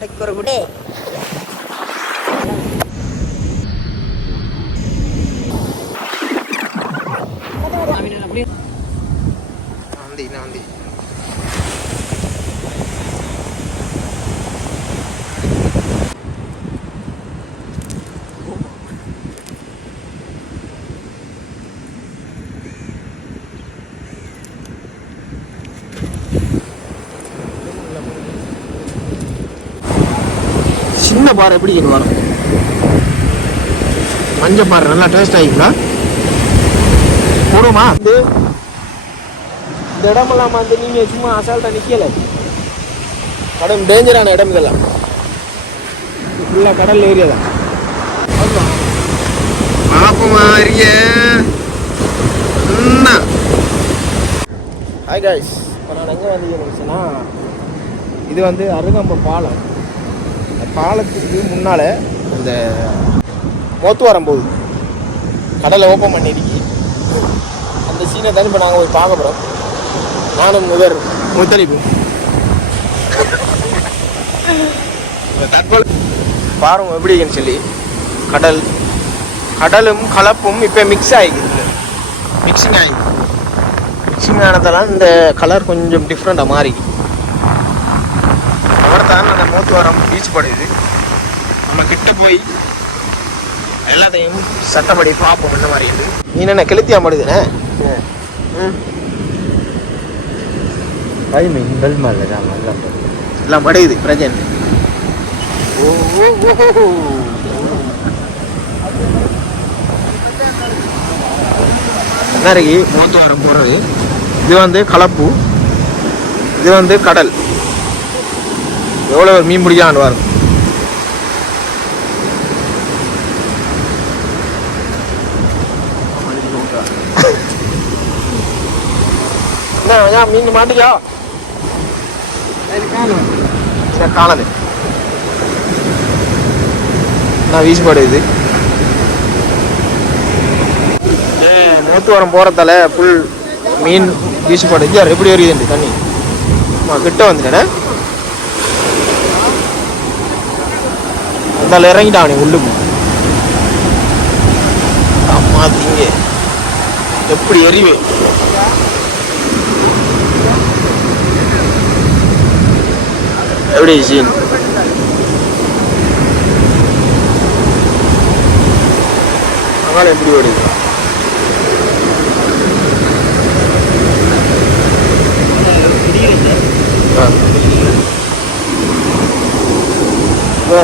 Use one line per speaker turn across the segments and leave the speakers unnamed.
கடைக்கு ஒரு
சின்ன பாறை எப்படி இருக்கு வரும் மஞ்சள் பாறை நல்லா டேஸ்ட் ஆகிங்களா போடுமா வந்து இந்த இடமெல்லாம் வந்து நீங்க சும்மா அசால்ட்டா நிக்கல. கடும் டேஞ்சரான இடம் இதெல்லாம். ஃபுல்லாக கடல் ஏரியா தான். ஹாய் காய்ஸ் இப்போ நான் எங்கே வந்து இது வந்து அருகம்ப பாலம். பாலத்துக்கு முன்னால் இந்த மோத்துவாரம் போகுது கடலை ஓப்பன் பண்ணிருக்கி அந்த சீனை தான் இப்போ நாங்கள் போய் பார்க்க போகிறோம் நானும் முதல் முத்தலிப்பு தற்கொலை பாருங்க எப்படின்னு சொல்லி. கடல் கடலும் கலப்பும் இப்போ மிக்ஸ் ஆகிக்குது மிக்சிங் ஆகிக்குது மிக்சிங் ஆனதெல்லாம் இந்த கலர் கொஞ்சம் டிஃப்ரெண்ட்டாக மாறி அவர் தான் அந்த மூத்துவாரம் பீச் படுது நம்ம கிட்ட போய் எல்லாத்தையும் சட்டப்படி பார்ப்போம் என்ன மாதிரி இது. நீ என்ன கெளுத்தியா மாடுதுண்ணே ம்.
டைமிங் பெல் மேலே தான் நல்லா
எல்லாம் படையுது பிரஜன். என்ன இருக்கு? மூத்துவாரம் போகிறது இது வந்து கலப்பு. இது வந்து கடல். எவ்வளோ மீன் பிடிக்கலான்னு வரும் என்ன மீன் மாட்டிக்கா? இதை காணது. நான் வீசுபாடு இது. மூத்துவாரம் போகிறதால ஃபுல் மீன் வீசுபாடு எப்படி வருது தண்ணி. கிட்ட வந்துட்டேனே. அந்தால இறங்கிட்டான் உள்ளுக்கு அம்மா திங்க எப்படி எரிவே எப்படி சீன் அதனால எப்படி ஓடுது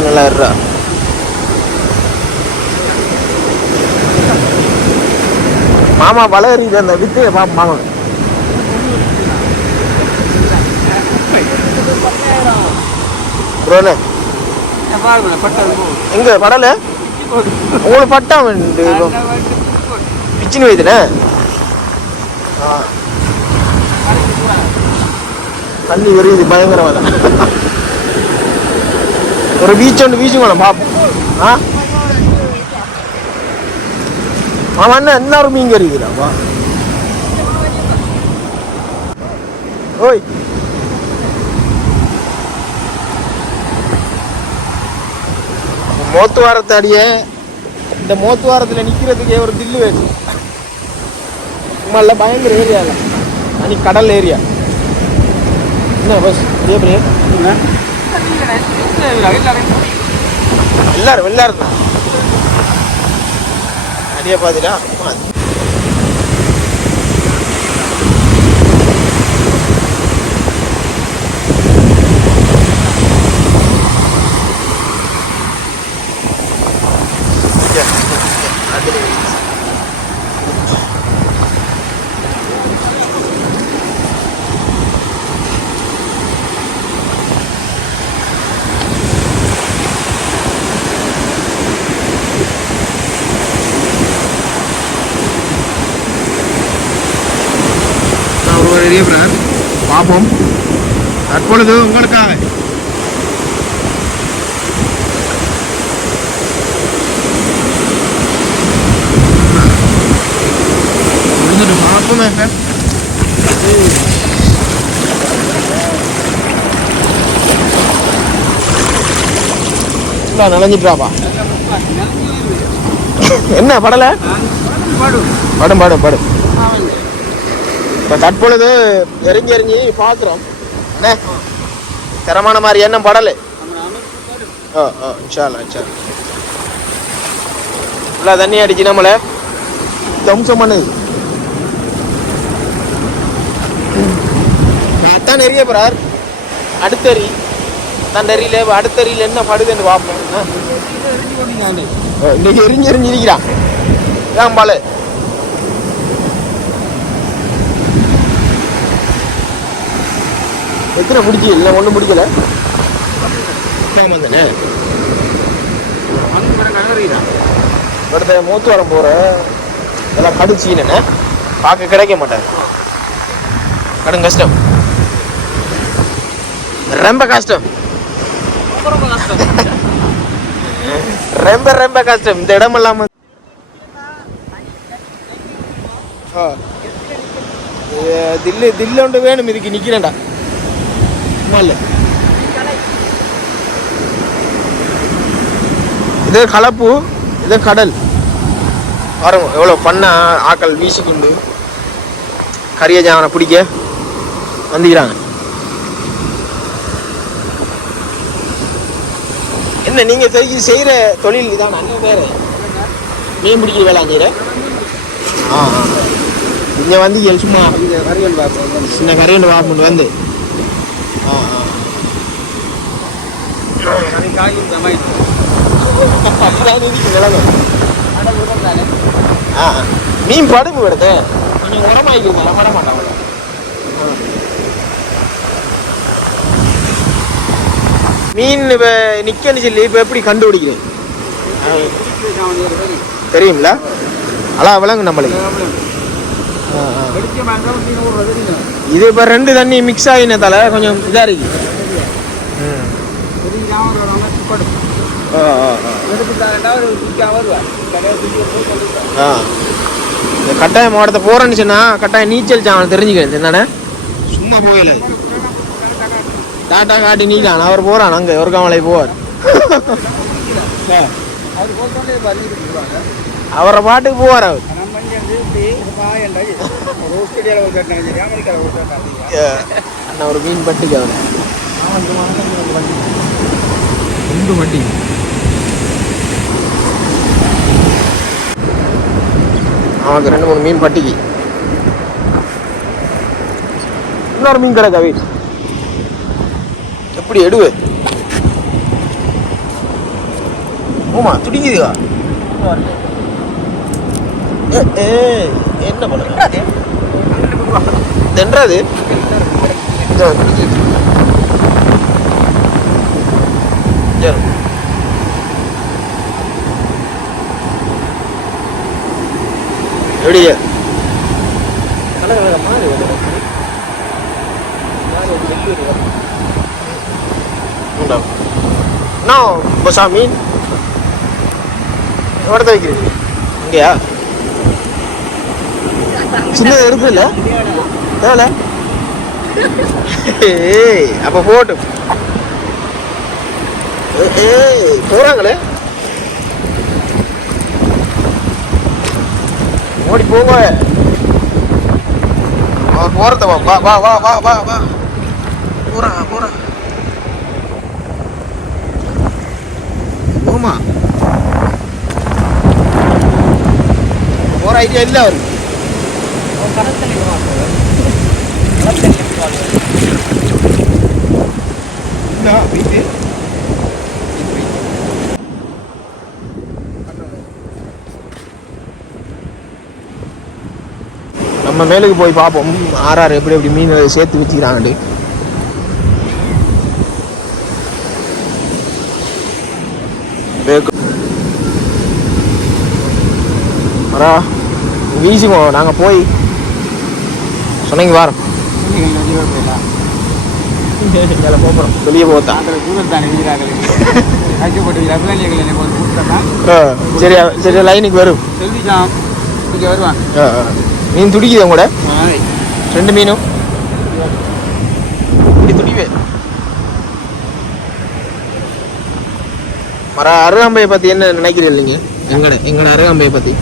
நல்லா இருடா மாமா வலை எறியுது அந்த வித்து மாமா. ப்ரோனே. எங்க படல? உங்களுக்கு பட்டா வந்து பிச்சினு வைத்துனே? தண்ணி வருது பயங்கரமாக ஒரு பீச் ஒன்று பீச்சு வேணும் பாப்போம். ஆ? அவன் என்ன என்ன மீன் கறிக்குதா வா ஓய் அடியே இந்த மோத்துவாரத்தில் நிற்கிறதுக்கே ஒரு தில்லு வேணும் சும்மா பயங்கர ஏரியா இல்லை கடல் ஏரியா என்ன பஸ் பெரிய எல்லாரும் எல்லாரும் தான் நிறைய பார்த்துட்டா நான் ஒரு வெளியே போகிறேன் பார்ப்போம். தற்பொழுது உங்களுக்காக. முடிஞ்சிட்டு பார்ப்போமே ஃபுல்லாக நனைஞ்சிட்டாப்பா என்ன படலை? படும் படும் படும். இப்போ தற்பொழுது எரிஞ்சு எரிஞ்சு பார்க்குறோம். என்ன தரமான மாதிரி என்ன படலை. ஓ ஓ இன்ஷால்லா இன்ஷால்லா ஃபுல்லாக தண்ணி அடிச்சு நம்மளை தம்சம் பண்ணுது. அதான் நிறைய போறார். அடுத்தறி. அதான் தெரியல அடுத்தறியில் என்ன படுதுன்னு பார்ப்போம். இன்னைக்கு எரிஞ்சு எரிஞ்சு ஏன் பாலு? எத்தனை பிடிச்சி இல்லை ஒன்றும் பிடிக்கல தானே அடுத்த மூத்து வரம் போகிற இதெல்லாம் கடிச்சின்னு பார்க்க கிடைக்க மாட்டாங்க கடும் கஷ்டம். ரொம்ப கஷ்டம். ரொம்ப ரொம்ப கஷ்டம். இந்த இடம் இல்லாம தில்லு தில்லு ஒன்று வேணும். இதுக்கு நிக்கிறேன்டா. சும்மா இல்லை இது கலப்பு இது கடல். பாருங்க எவ்வளோ பண்ண ஆக்கள் வீசிக்கொண்டு கரிய ஜாவனை பிடிக்க வந்துக்கிறாங்க என்ன நீங்க தெரிஞ்சு செய்யற தொழில் இதான் அண்ணன் பேர் மீன் பிடிக்கிற வேலை செய்யற ஆ இங்கே இங்க வந்து இங்க சும்மா சின்ன கரையண்டு வாப்பிட்டு வந்து ஆ ஆ ஆ ஆ. மீன் படுப்பு விடுது கொஞ்சம் உரமாயிக்குங்க பட மாட்டாங்க மீன் இப்போ நிக்கன்னு சொல்லி இப்போ எப்படி கண்டுபிடிக்கிறேன்? தெரியுங்களா அலா விளங்கு நம்மளுக்கு. இது இப்போ ரெண்டு தண்ணி மிக்ஸ் ஆகினதால கொஞ்சம் இதாக இருக்கு ம். ஆ ஆ ஆ ஆ இந்த கட்டாயம் மாவட்டத்தை போகிறேன்னு சொன்னா கட்டாயம் நீச்சல் சாவன் தெரிஞ்சுக்கிறேன். என்னண்ணே சும்மா போகல. டாட்டா காட்டி நீட்டான் அவர் போகிறான் அங்கே ஒரு காமலை போவார். அவரை பாட்டுக்கு போவார் அவர். ஒரு மீன் பட்டிக்கு அவர். ரெண்டு வண்டி. அவனுக்கு ரெண்டு மூணு மீன் பட்டிக்கு. இன்னொரு மீன் கிடக்கா வீட் எப்படி எடுவு? ஓமா துடிக்குதுக்கா? என்ன பண்ணுங்க தென்றாது. சரி. எப்படி என்ன பசா மீன் எவ்வளோ வைக்கிறீங்க. இங்கேயா? சின்னது தேவை ஏய் அப்போ போட்டும் ஏய், ஏய் போகிறாங்களே போங்க. அவன் போறத வா வா வா வா வா வா வா. போறா போறா போமா போற ஐடியா இல்ல அவரு என்ன, வீட்டு? நம்ம மேலுக்கு போய் பார்ப்போம். ஆறாறு எப்படி எப்படி மீன் சேர்த்து வச்சுக்கிறாங்கட்டு வரா வீசுங்க நாங்கள் போய் சொன்னீங்க வாரம் போகிறோம் வெளியே போத்தா சரி சரி லைனுக்கு வரும். ஆ. மீன் துடிக்குது கூட ரெண்டு மீனும் இப்படி துடிவே. மர அருகாம்பையை பத்தி என்ன நினைக்கிறீங்க நீங்க? எங்கட எங்கட அருகாம்பையை பத்தி?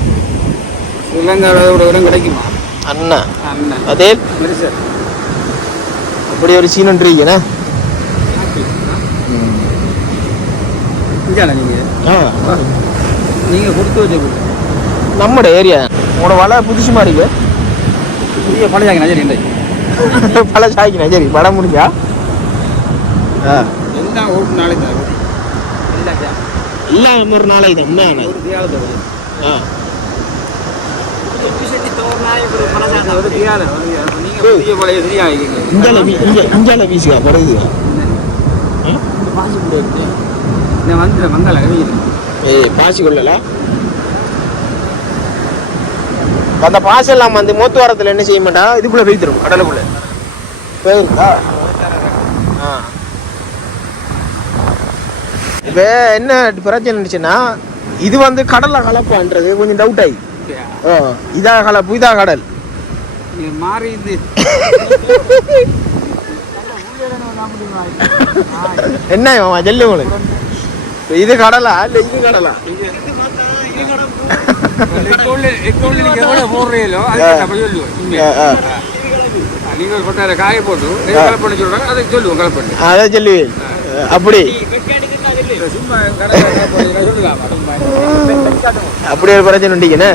இலங்கையோட இடம் கிடைக்குமா?
அண்ணா.
அண்ணன்
அதே அப்படி ஒரு சீன் இருக்கீங்கண்ணே
நீங்கள்
ஆ.
நீங்கள் கொடுத்து வச்ச
நம்மட ஏரியா. உங்களோட வலை புதுசுமா இருக்கு.
புதிய பழைய நஜர் இல்லை
பல சாய்க்கினா சரி படம் முடிஞ்சா? ஆ.
எல்லாம் ஒரு நாளைக்கு தான் எல்லாம்
ஒரு நாளைக்கு தான். உண்மையான ஆ.
ஒரு தியாகம் ஒரு தியாகம். நீங்க புதிய பழைய சரியாகிங்க
இஞ்சால வீ இங்க இஞ்சால வீசுகா படகு
இந்த வந்து மங்கள கவிதை
ஏய் பாசி கொள்ளல அந்த பாசி எல்லாம் வந்து மூத்துவாரத்தில் என்ன செய்ய மாட்டா? இதுக்குள்ள போய்த்திரும் கடலுக்குள்ள. போயிருக்கா ஆ. இப்போ என்ன பிரச்சனை இருந்துச்சுன்னா இது வந்து கடலை கலப்பான்றது கொஞ்சம் டவுட் ஆகி ஓ இதா கலப்பு இதா கடல்.
மாறி
என்ன ஜல்லு உங்களுக்கு. இது கடலா? இல்லை இது கடலா.
எவ்வளவு போடுறீங்களோ. அதுக்கு நம்ம சொல்லுவோம்
ஆ,
உண்மையா.
ஆ.
நீங்க கொட்டார காய போட்டு கலப்பண்ணி சொல்றாங்க அதை சொல்லுவோம் கலப்பண்ணி
அதை சொல்லுவேன் அப்படி அப்படி ஒரு பிரச்சனை உண்டிங்கண்ணே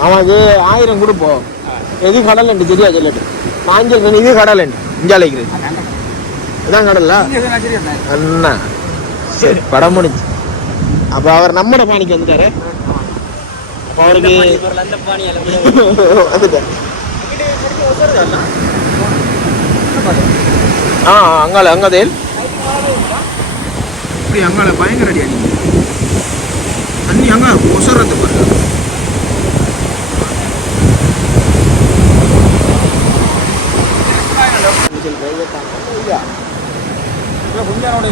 அவன் அது ஆயிரம் கொடுப்போம் எது கடல் என்று தெரியா சொல்லட்டு மாஞ்சல் இது கடல் என்று இஞ்சால வைக்கிறது இதான் கடலா
சரியா.
அண்ணா சரி படம் முடிஞ்சு அப்ப அவர் நம்மட பாணிக்கு வந்துட்டாரு அப்ப அவருக்கு வந்துட்டார் ஆ அங்கால அங்கதேல் இப்படி அங்கால பயங்கர அடி அடி தண்ணி அங்க ஒசறது பாருங்க
குஞ்சானோட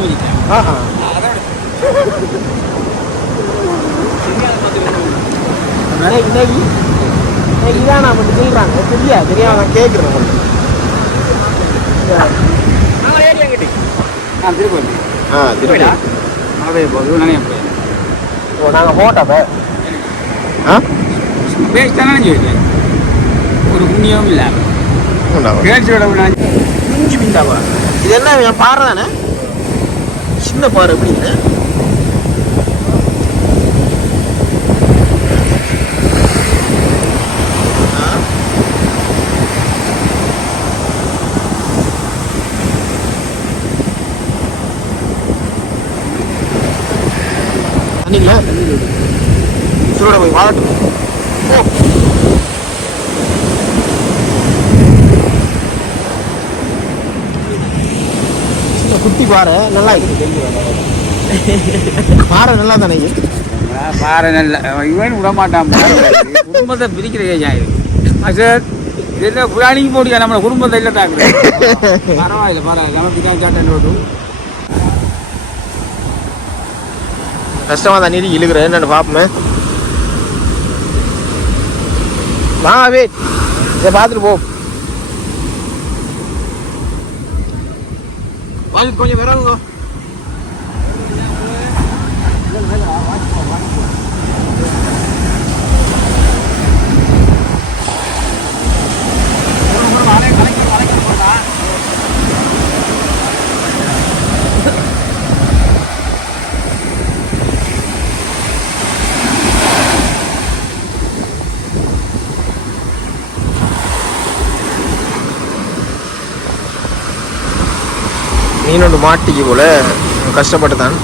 இன்னைக்கு இன்னைக்கு இதான்? நான் மட்டும் சொல்றாங்க. சரியா தெரியாம நான் கேட்குறேன் உங்களுக்கு.
ஆ, திருப்பதி.
ஆ திருப்பி
மழை பெய்ய போகுது, நனைய போகுது.
ஓ நாங்கள் போட்டோம் ஆ?
பேச்சு தான் நனைஞ்சு வைக்கிறேன். ஒரு புண்ணியமும் இல்லாம
உண்டாவா
பேச்சோட நனைஞ்சு
குஞ்சு மீண்டாவா இது என்ன என் பாறை தானே? சின்ன பாறை எப்படிங்க தண்ணிங்களா சுரோட போய் வாழட்டும். ஓ குட்டி பாறை நல்லா இருக்குது பாறை நல்லா தானே
பாறை நல்லா இவன் விட மாட்டான் குடும்பத்தை பிரிக்கிற ஏஜா சார் என்ன புராணிக்கு போடியா நம்ம குடும்பத்தை இல்லை தாக்குற பரவாயில்ல பரவாயில்ல. நமக்கு தான் சாட்டை நோட்டும் கஷ்டமாக
கஷ்டமா தண்ணி இழுக்கிறேன் என்னென்னு பார்ப்போமே வாங்க வெயிட் இதை பார்த்துட்டு போ. கொஞ்சம் விறகுங்க மீன் மாட்டிக்கு போல கஷ்டப்பட்டு தான்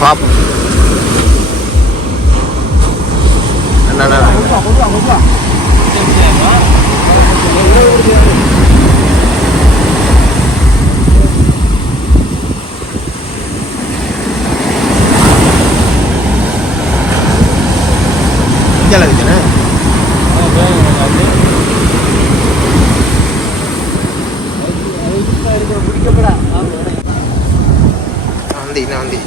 பார்ப்போம் என்னண்ணா இங்கே இருக்குண்ணே வந்தி நான் வந்தி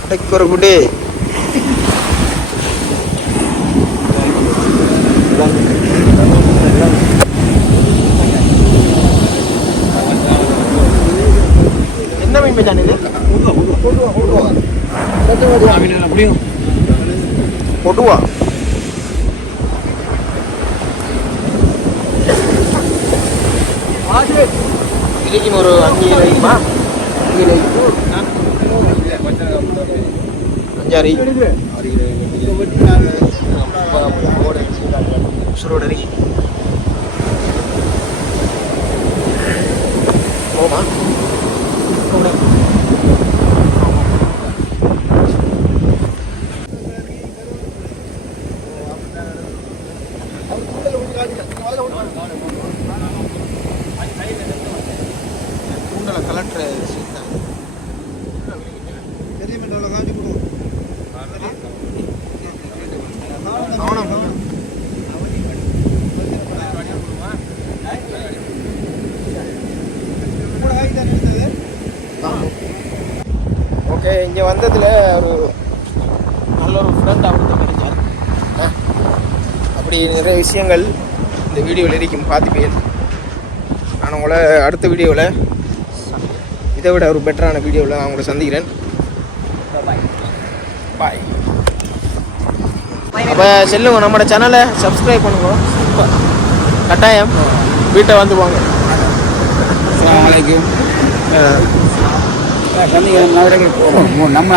குட்டைக்கு ஒரு குட்டி என்ன மீன் மச்சான் இது? பொடுவா இதுக்கு ஒரு அஞ்சு ரூபாய்க்குமா அஞ்சாறு బంజారీ ఉసురోడరి ఓమా இங்கே வந்ததில் ஒரு நல்ல ஒரு ஃப்ரெண்ட் அவருக்கு கிடைச்சார் அப்படி நிறைய விஷயங்கள் இந்த வீடியோவில் இருக்கும் பார்த்துப்பேன் நான் உங்களை அடுத்த வீடியோவில் இதை விட ஒரு பெட்டரான வீடியோவில் நான் உங்களை சந்திக்கிறேன். பாய் அப்போ செல்லுங்க நம்மளோட சேனலை சப்ஸ்கிரைப் பண்ணுங்க. கட்டாயம். வீட்டை வந்து வாங்க
அஸ்ஸலாமு அலைக்கும் சந்திக்கிறேன் நம்ம